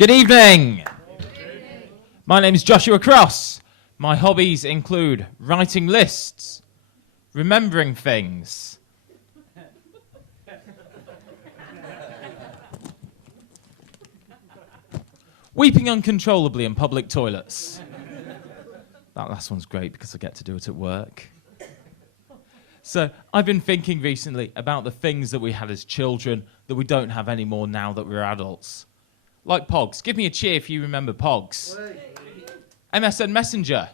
Good evening. My name is Joshua Crosse. My hobbies include writing lists, remembering things, weeping uncontrollably in public toilets. That last one's great because I get to do it at work. So I've been thinking recently about the things that we had as children that we don't have anymore now that we're adults. Like Pogs. Give me a cheer if you remember Pogs. MSN Messenger.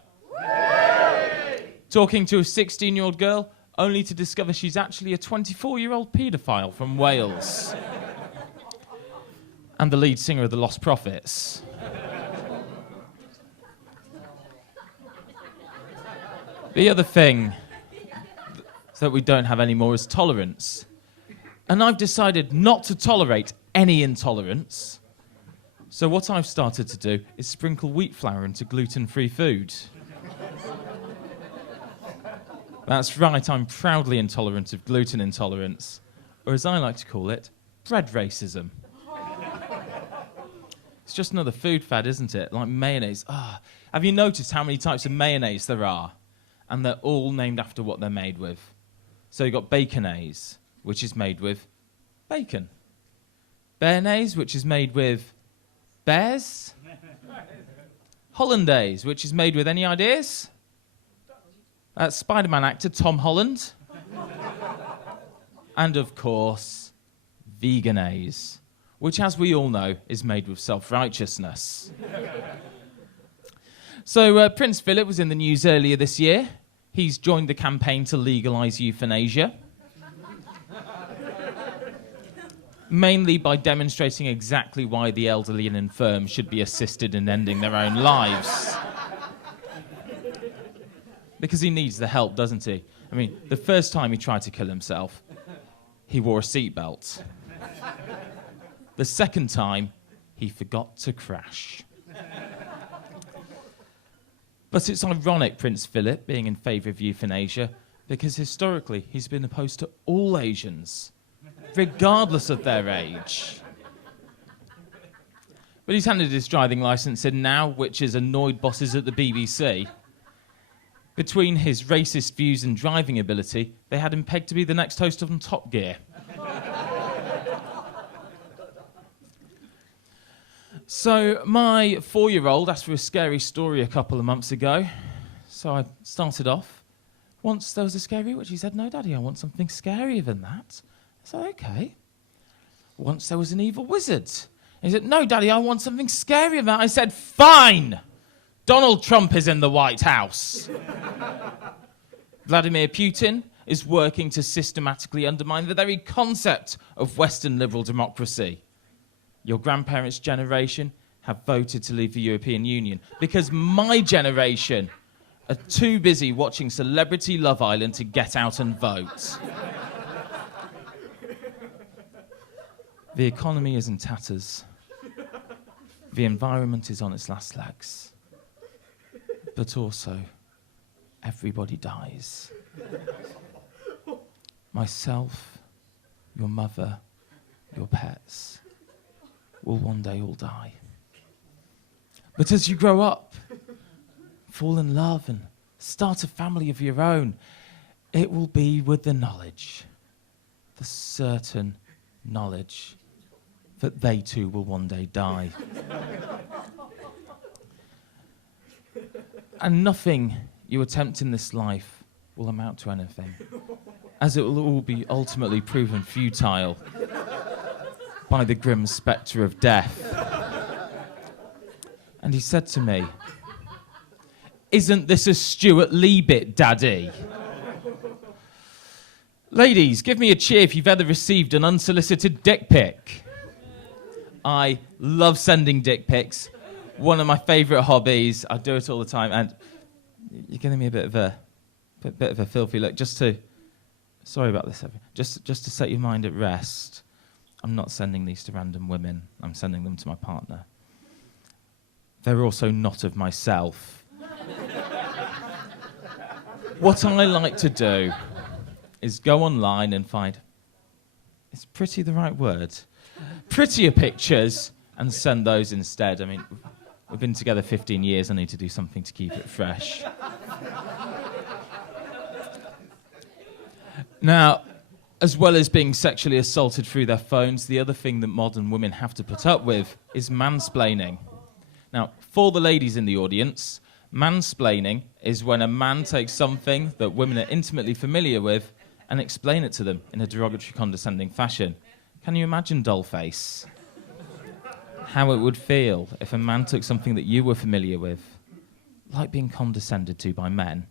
Talking to a 16-year-old girl only to discover she's actually a 24-year-old paedophile from Wales. And the lead singer of the Lost Prophets. The other thing that we don't have anymore is tolerance. And I've decided not to tolerate any intolerance. So what I've started to do is sprinkle wheat flour into gluten-free food. That's right, I'm proudly intolerant of gluten intolerance, or as I like to call it, bread racism. It's just another food fad, isn't it? Like mayonnaise. Have you noticed how many types of mayonnaise there are? And they're all named after what they're made with. So you've got baconaise, which is made with bacon. Béarnaise, which is made with bears. Hollandaise, which is made with any ideas? That's Spider-Man actor Tom Holland. And of course, veganaise, which as we all know is made with self-righteousness. So Prince Philip was in the news earlier this year. He's joined the campaign to legalise euthanasia. Mainly by demonstrating exactly why the elderly and infirm should be assisted in ending their own lives. Because he needs the help, doesn't he? I mean, the first time he tried to kill himself, he wore a seatbelt. The second time, he forgot to crash. But it's ironic, Prince Philip being in favour of euthanasia, because historically he's been opposed to all Asians, regardless of their age. But he's handed his driving licence in now, which has annoyed bosses at the BBC. Between his racist views and driving ability, they had him pegged to be the next host of Top Gear. So my 4-year-old asked for a scary story a couple of months ago. So I started off. Once there was a scary witch. He said, "No, Daddy, I want something scarier than that." I said, "Okay." Once there was an evil wizard. He said, "No, Daddy, I want something scarier than that." I said, "Fine! Donald Trump is in the White House." Vladimir Putin is working to systematically undermine the very concept of Western liberal democracy. Your grandparents' generation have voted to leave the European Union because my generation are too busy watching Celebrity Love Island to get out and vote. The economy is in tatters. The environment is on its last legs. But also, everybody dies. Myself, your mother, your pets will one day all die. But as you grow up, fall in love and start a family of your own, it will be with the knowledge, the certain knowledge, that they too will one day die. And nothing you attempt in this life will amount to anything, as it will all be ultimately proven futile by the grim spectre of death. And he said to me, "Isn't this a Stuart Lee bit, Daddy?" Ladies, give me a cheer if you've ever received an unsolicited dick pic. I love sending dick pics. One of my favourite hobbies. I do it all the time. And you're giving me a bit of a filthy look. Sorry about this. Just to set your mind at rest. I'm not sending these to random women. I'm sending them to my partner. They're also not of myself. What I like to do is go online and find, is pretty the right word? Prettier pictures and send those instead. I mean, we've been together 15 years. I need to do something to keep it fresh. Now, as well as being sexually assaulted through their phones, the other thing that modern women have to put up with is mansplaining. Now, for the ladies in the audience, mansplaining is when a man takes something that women are intimately familiar with and explain it to them in a derogatory, condescending fashion. Can you imagine, dollface? How it would feel if a man took something that you were familiar with, like being condescended to by men,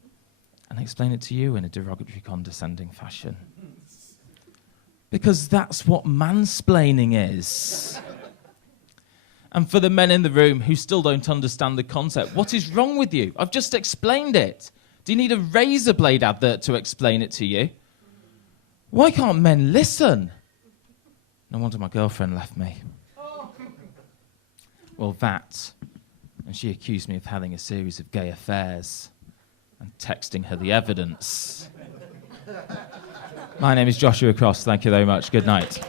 and explain it to you in a derogatory, condescending fashion. Because that's what mansplaining is. And for the men in the room who still don't understand the concept, what is wrong with you? I've just explained it. Do you need a razor blade advert to explain it to you? Why can't men listen? No wonder my girlfriend left me. Well, that, and she accused me of having a series of gay affairs and texting her the evidence. My name is Joshua Crosse. Thank you very much. Good night.